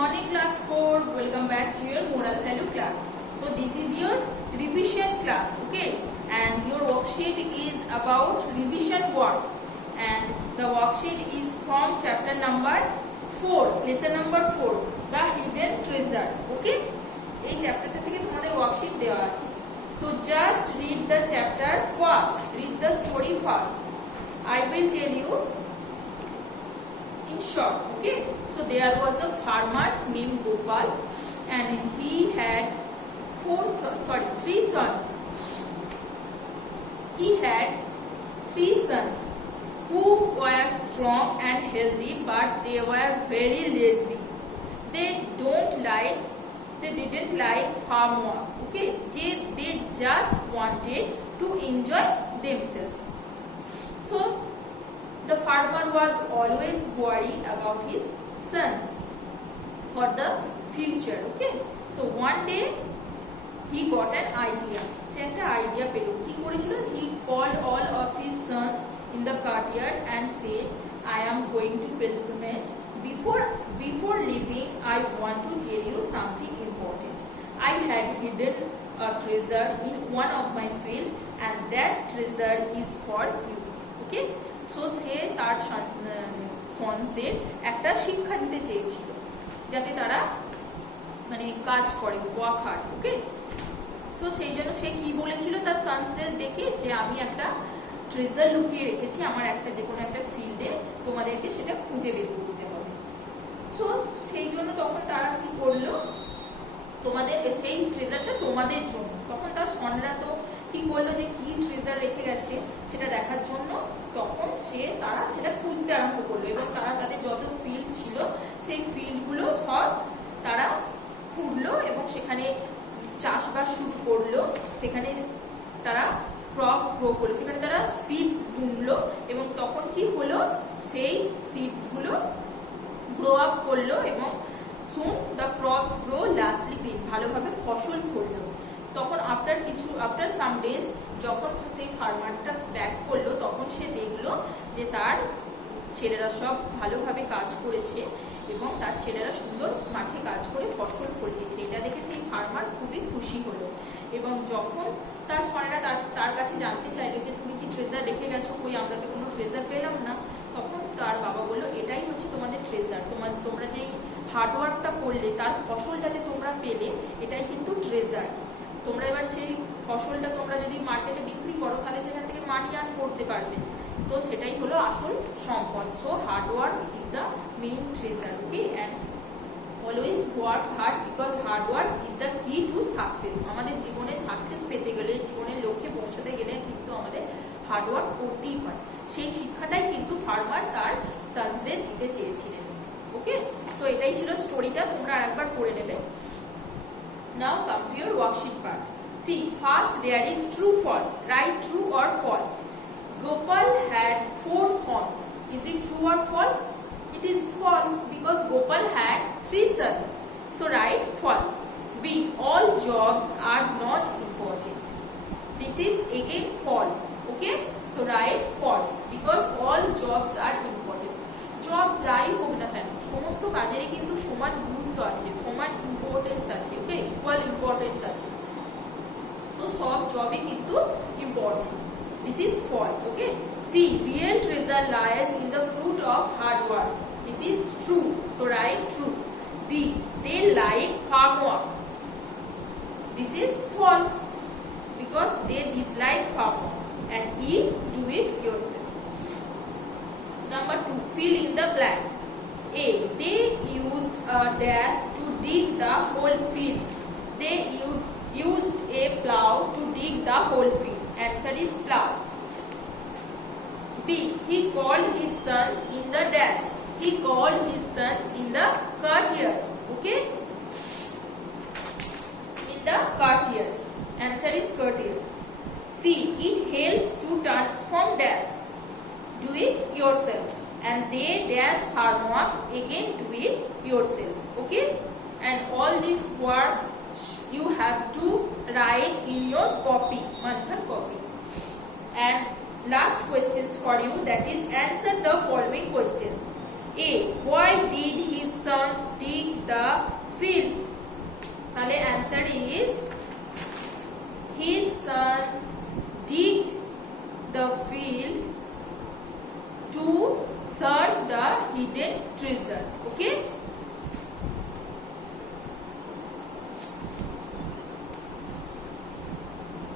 morning class 4. Welcome back to your moral value class. So this is your revision class, okay, and your worksheet is about revision work, and the worksheet is from chapter number 4, lesson number 4, the hidden treasure, okay. এই চ্যাপ্টারটা থেকে তোমাদের ওয়ার্কশিট দেওয়া আছে, so just read the chapter first, read the story first. I will tell you in short, okay. So there was a farmer named Gopal, and he had three sons. He had 3 sons who were strong and healthy, but they were very lazy. They didn't like farm work, okay. They just wanted to enjoy themselves. So the farmer was always worried about his sons for the future, okay. So one day he got an idea. সে একটা আইডিয়া পেল। কি করেছিল? He called all of his sons in the courtyard and said, I am going to pilgrimage. Before leaving, I want to tell you something important. I had hidden a treasure in one of my field, and that treasure is for you, okay. So সে তার সন্সদের একটা শিক্ষা দিতে চেয়েছিল, যাতে তারা মানে কাজ করে, ওয়ার্ক হার্ড, ওকে। সো সেই জন্য সে কি বলেছিল তার সন্সদের দেখে, যে আমি একটা ট্রেজার লুকিয়ে রেখেছি আমার একটা যে কোনো একটা ফিল্ডে, তোমাদেরকে সেটা খুঁজে বের করতে হবে। সো সেই জন্য তখন তারা কি করলো, তোমাদের সেই ট্রেজারটা তোমাদের জন্য। তখন তার সনরা তো কি করলো, যে কি ট্রেজার রেখে গেছে সেটা দেখার জন্য তখন তারা সেটা খুঁজতে আরম্ভ করলো, এবং তারা তাদের যত ফিল্ড ছিল সেই ফিল্ডগুলো সব তারা খুঁড়লো এবং সেখানে চাষবাস শুরু করলো। সেখানে তারা ক্রপ গ্রো করলো, সেখানে তারা সিডস বুনলো, এবং তখন কি হলো, সেই সিডসগুলো গ্রো আপ করলো, এবং soon the crops grow lusty green, ভালোভাবে ফসল ফললো। তখন আফটার সাম ডেজ যখন সেই ফার্মারটা ব্যাক করলো, তখন সে দেখলো যে তার ছেলেরা সব ভালোভাবে কাজ করেছে এবং তার ছেলেরা সুন্দর মাঠে কাজ করে ফসল ফলিয়েছে। এটা দেখে সেই ফার্মার খুবই খুশি হলো, এবং যখন তার সনেরা তার কাছে জানতে চাইলো যে তুমি কি ট্রেজার রেখে গেছো, কই আমরা তো কোনো ট্রেজার পেলাম না, তখন তার বাবা বললো এটাই হচ্ছে তোমাদের ট্রেজার, তোমরা যেই হার্ডওয়ার্কটা করলে তার ফসলটা যে তোমরা পেলে, এটাই কিন্তু ট্রেজার। তোমরা এবার সেই ফসলটা তোমরা যদি মার্কেটে বিক্রি করো, তাহলে সেখান থেকে মানি আর্ন করতে পারবে, তো সেটাই হলো আসল সম্পদ। So hard work is the main treasure, okay, and always work hard, because hard work is the কি টু সাকসেস। আমাদের জীবনে সাকসেস পেতে গেলে, জীবনের লক্ষ্যে পৌঁছতে গেলে কিন্তু আমাদের হার্ডওয়ার্ক করতেই হয়। সেই শিক্ষাটাই কিন্তু ফার্মার তার সন্সদের দিতে চেয়েছিলেন, ওকে। সো এটাই ছিল স্টোরিটা, তোমরা আরেকবার পড়ে নেবে। Now come to your worksheet part. See, first there is true false. Write true or false. Gopal had 4 sons. Is it true or false? It is false, because Gopal had 3 sons. So write false. B. All jobs are not important. This is again false, okay. So write false, because all jobs are important. Job যাই হোক না কেন, সমস্ত কাজেরই কিন্তু সমান গুরুত্ব আছে, সমান ইম্পর্টেন্স আছে, ওকে, ইকুয়াল ইম্পর্টেন্স আছে, তো সব জবই কিন্তু important. This is false, okay. C. Real treasure lies in the fruit of hard work. This is true, so write true. D. They like farm work. This is false, because they dislike farm work. And E. Do it yourself. Number 2. Fill in the blanks. A. They used a dash to dig the whole field. They used a plow to dig the whole field. Answer is plow. B. He called his sons in the dash. He called his sons in the courtyard. Okay? In the courtyard. Answer is courtyard. C. It helps to transform dash. Do it yourself. And they dash farm work, again do it yourself, okay. And all this work you have to write in your copy, Manthan copy. And last questions for you, that is answer the following questions. A. Why did his sons dig the field. তাহলে answer is his sons digged the field to search the hidden treasure. Okay.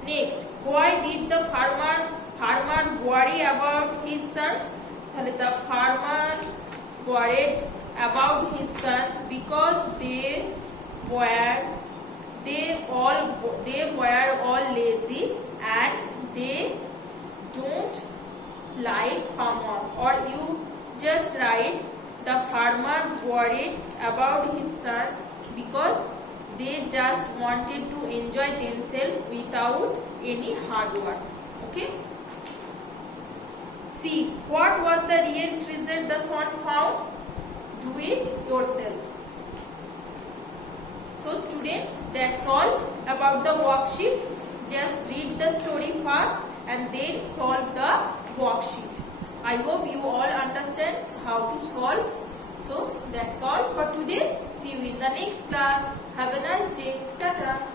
Next, why did the farmer worry about his sons? তাহলে the farmer worried about his sons because they were all lazy and they don't like farmwork. Or you just write the farmer worried about his sons because they just wanted to enjoy themselves without any hard work. Okay. See, what was the real treasure the son found? Do it yourself. So students, that's all about the worksheet. Just read the story first and then solve the worksheet. I hope you all understand how to solve. So that's all for today. See you in the next class. Have a nice day.